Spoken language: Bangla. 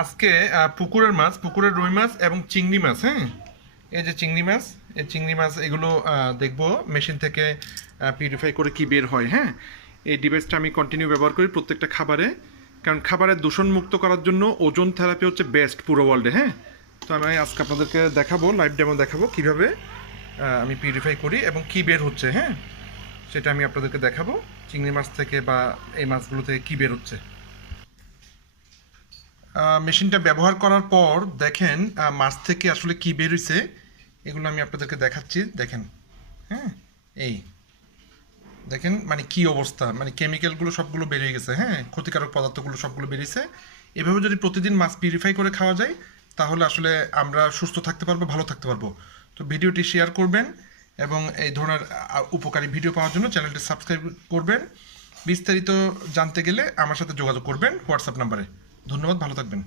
আজকে পুকুরের মাছ, পুকুরের রুই মাছ এবং চিংড়ি মাছ, হ্যাঁ, এই যে চিংড়ি মাছ, এই চিংড়ি মাছ এগুলো দেখবো মেশিন থেকে পিউরিফাই করে কি বের হয়। হ্যাঁ, এই ডিভাইসটা আমি কন্টিনিউ ব্যবহার করি প্রত্যেকটা খাবারে, কারণ খাবারের দূষণ মুক্ত করার জন্য ওজোন থেরাপি হচ্ছে বেস্ট পুরো ওয়ার্ল্ডে। হ্যাঁ, তো আমি আজকে আপনাদেরকে দেখাবো, লাইভ ডেমো দেখাবো কীভাবে আমি পিউরিফাই করি এবং কি বের হচ্ছে। হ্যাঁ, সেটা আমি আপনাদেরকে দেখাবো চিংড়ি মাছ থেকে বা এই মাছগুলো থেকে কী বের হচ্ছে। মেশিনটা ব্যবহার করার পর দেখেন মাছ থেকে আসলে কি বের হয়েছে, এগুলো আমি আপনাদেরকে দেখাচ্ছি। দেখেন, হ্যাঁ, এই দেখেন মানে কি অবস্থা, মানে কেমিক্যালগুলো সবগুলো বেরিয়ে গেছে। হ্যাঁ, ক্ষতিকারক পদার্থগুলো সবগুলো বেরিয়েছে। এভাবে যদি প্রতিদিন মাছ পিউরিফাই করে খাওয়া যায় তাহলে আসলে আমরা সুস্থ থাকতে পারবো, ভালো থাকতে পারবো। তো ভিডিওটি শেয়ার করবেন এবং এই ধরনের উপকারী ভিডিও পাওয়ার জন্য চ্যানেলটি সাবস্ক্রাইব করবেন। বিস্তারিত জানতে গেলে আমার সাথে যোগাযোগ করবেন হোয়াটসঅ্যাপ নাম্বারে। ধন্যবাদ, ভালো থাকবেন।